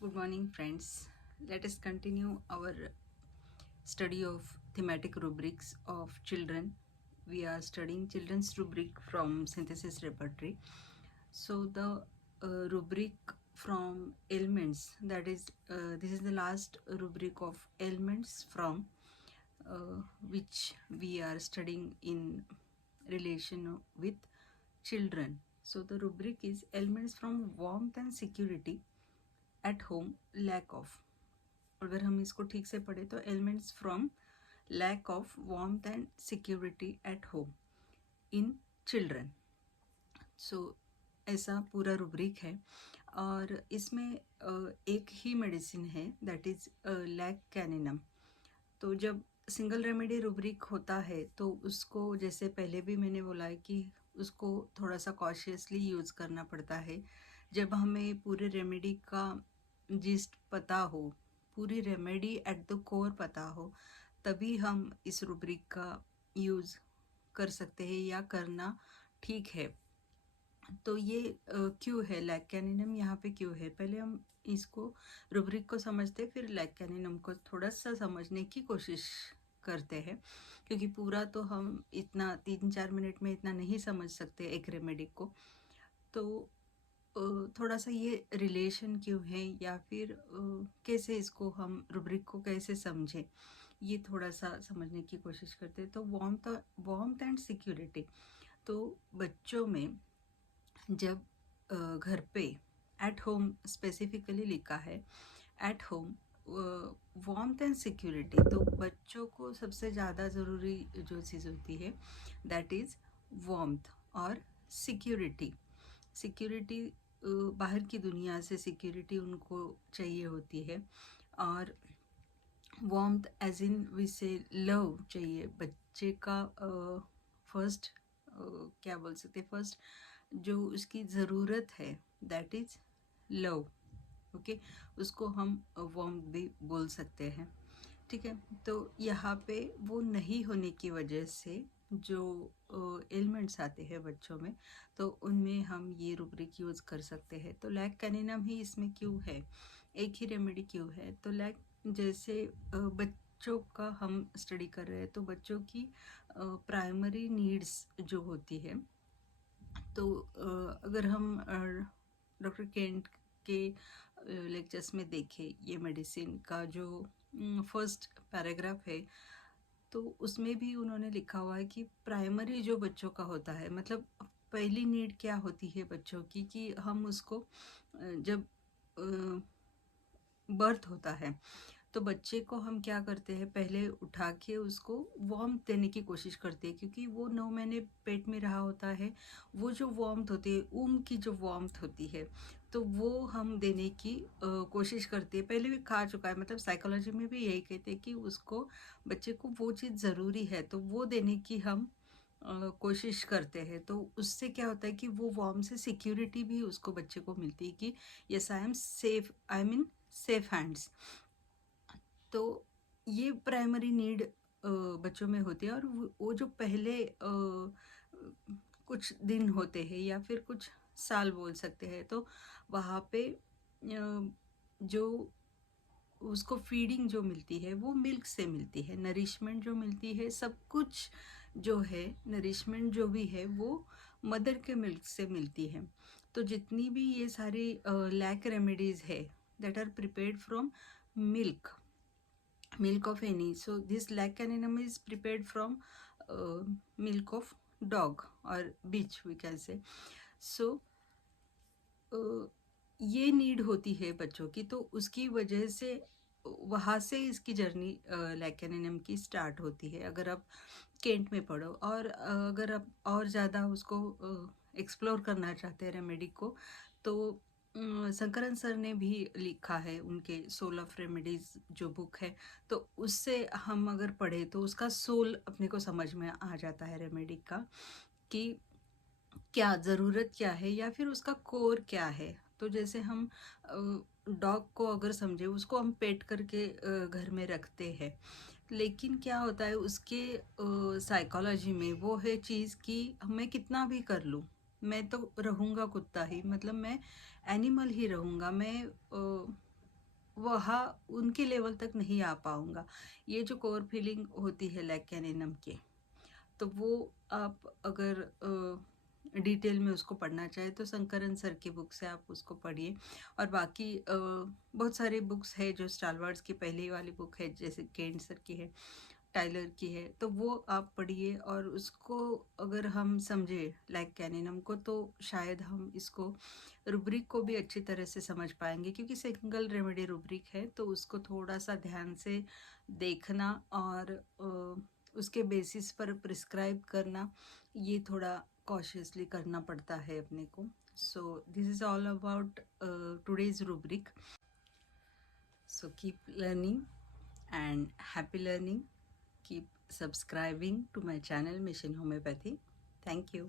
Good morning, friends. Let us continue our study of thematic rubrics of children. We are studying children's rubric from synthesis repertory. So the rubric from elements, that is, this is the last rubric of elements from which we are studying in relation with children. So the rubric is elements from warmth and security at home, lack of. अगर हम इसको ठीक से पढ़े तो elements from lack of warmth and security at home in children. So ऐसा पूरा rubric है और इसमें एक ही मेडिसिन है, दैट इज़ लैक कैनिनम। तो जब सिंगल रेमेडी रुब्रिक होता है तो उसको, जैसे पहले भी मैंने बोला है कि उसको थोड़ा सा कॉशियसली यूज़ करना पड़ता है। जब हमें पूरे रेमेडी का जिस्ट पता हो, पूरी रेमेडी एट द कोर पता हो, तभी हम इस रुब्रिक का यूज़ कर सकते हैं या करना ठीक है। तो ये क्यों है लैक कैनिनम यहाँ पे क्यों है, पहले हम इसको रुब्रिक को समझते फिर लैक कैनिनम को थोड़ा सा समझने की कोशिश करते हैं, क्योंकि पूरा तो हम इतना 3-4 मिनट में इतना नहीं समझ सकते एक रेमेडी को। तो थोड़ा सा ये रिलेशन क्यों है या फिर कैसे इसको हम रुब्रिक को कैसे समझें, ये थोड़ा सा समझने की कोशिश करते हैं। तो वार्मथ एंड सिक्योरिटी, तो बच्चों में जब घर पे एट होम स्पेसिफिकली लिखा है, at home warmth and security, तो बच्चों को सबसे ज़्यादा ज़रूरी जो चीज़ होती है दैट इज़ वार्मथ और सिक्योरिटी। सिक्योरिटी बाहर की दुनिया से सिक्योरिटी उनको चाहिए होती है, और वार्मथ एज इन वी से लव चाहिए बच्चे का। फर्स्ट क्या बोल सकते, फर्स्ट जो उसकी ज़रूरत है दैट इज़ लव। ओके, उसको हम वार्म भी बोल सकते हैं, ठीक है। तो यहाँ पे वो नहीं होने की वजह से जो एलिमेंट्स आते हैं बच्चों में, तो उनमें हम ये रुब्रिक यूज़ कर सकते हैं। तो लैक कैनिनम ही इसमें क्यों है, एक ही रेमेडी क्यों है, तो लैक, जैसे बच्चों का हम स्टडी कर रहे हैं तो बच्चों की प्राइमरी नीड्स जो होती है, तो अगर हम डॉक्टर केंट के लेक्चर्स में देखें, ये मेडिसिन का जो फर्स्ट पैराग्राफ है, तो उसमें भी उन्होंने लिखा हुआ है कि प्राइमरी जो बच्चों का होता है, मतलब पहली नीड क्या होती है बच्चों की, कि हम उसको जब बर्थ होता है तो बच्चे को हम क्या करते हैं, पहले उठा के उसको वार्मथ देने की कोशिश करते हैं, क्योंकि वो 9 महीने पेट में रहा होता है। वो जो वार्मथ होती है, ऊम की जो वार्मथ होती है, तो वो हम देने की कोशिश करते हैं। पहले भी खा चुका है, मतलब साइकोलॉजी में भी यही कहते हैं कि उसको, बच्चे को वो चीज़ ज़रूरी है, तो वो देने की हम कोशिश करते हैं। तो उससे क्या होता है कि वो वार्म से सिक्योरिटी भी उसको, बच्चे को मिलती है कि yes I am safe, I mean safe hands. तो ये प्राइमरी नीड बच्चों में होती है, और वो जो पहले कुछ दिन होते हैं या फिर कुछ साल बोल सकते हैं, तो वहाँ पे जो उसको फीडिंग जो मिलती है वो मिल्क से मिलती है, नरिशमेंट जो मिलती है, सब कुछ जो है नरिशमेंट जो भी है वो मदर के मिल्क से मिलती है। तो जितनी भी ये सारी लैक रेमेडीज़ है that are prepared from milk of any. So this lac caninum is prepared from milk of dog or bitch we can say. So ये नीड होती है बच्चों की, तो उसकी वजह से वहाँ से इसकी जर्नी लैक कैनिनम की स्टार्ट होती है। अगर आप केंट में पढ़ो, और अगर आप और ज़्यादा उसको एक्सप्लोर करना चाहते हैं रेमेडी को, तो शंकरन सर ने भी लिखा है उनके सोल ऑफ रेमेडीज़ जो बुक है, तो उससे हम अगर पढ़े तो उसका सोल अपने को समझ में आ जाता है रेमेडी का, कि क्या ज़रूरत क्या है या फिर उसका कोर क्या है। तो जैसे हम डॉग को अगर समझे, उसको हम पेट करके घर में रखते हैं, लेकिन क्या होता है उसके साइकोलॉजी में वो है चीज़ कि मैं कितना भी कर लूँ, मैं तो रहूँगा कुत्ता ही, मतलब मैं एनिमल ही रहूँगा, मैं वहाँ उनके लेवल तक नहीं आ पाऊँगा। ये जो कोर फीलिंग होती है लैक कैनिनम की, तो वो आप अगर डिटेल में उसको पढ़ना चाहे तो शंकरन सर की बुक से आप उसको पढ़िए। और बाकी बहुत सारी बुक्स है जो स्टालवर्ड्स की पहली वाली बुक है, जैसे केंट सर की है, टाइलर की है, तो वो आप पढ़िए। और उसको अगर हम समझे लैक कैनिनम को, तो शायद हम इसको रुब्रिक को भी अच्छी तरह से समझ पाएंगे, क्योंकि सिंगल रेमेडी रुब्रिक है, तो उसको थोड़ा सा ध्यान से देखना और उसके बेसिस पर प्रिस्क्राइब करना, ये थोड़ा कॉशियसली करना पड़ता है अपने को। So this is all about today's rubric. So keep learning and happy learning. Keep subscribing to my channel Mission Homeopathy. Thank you.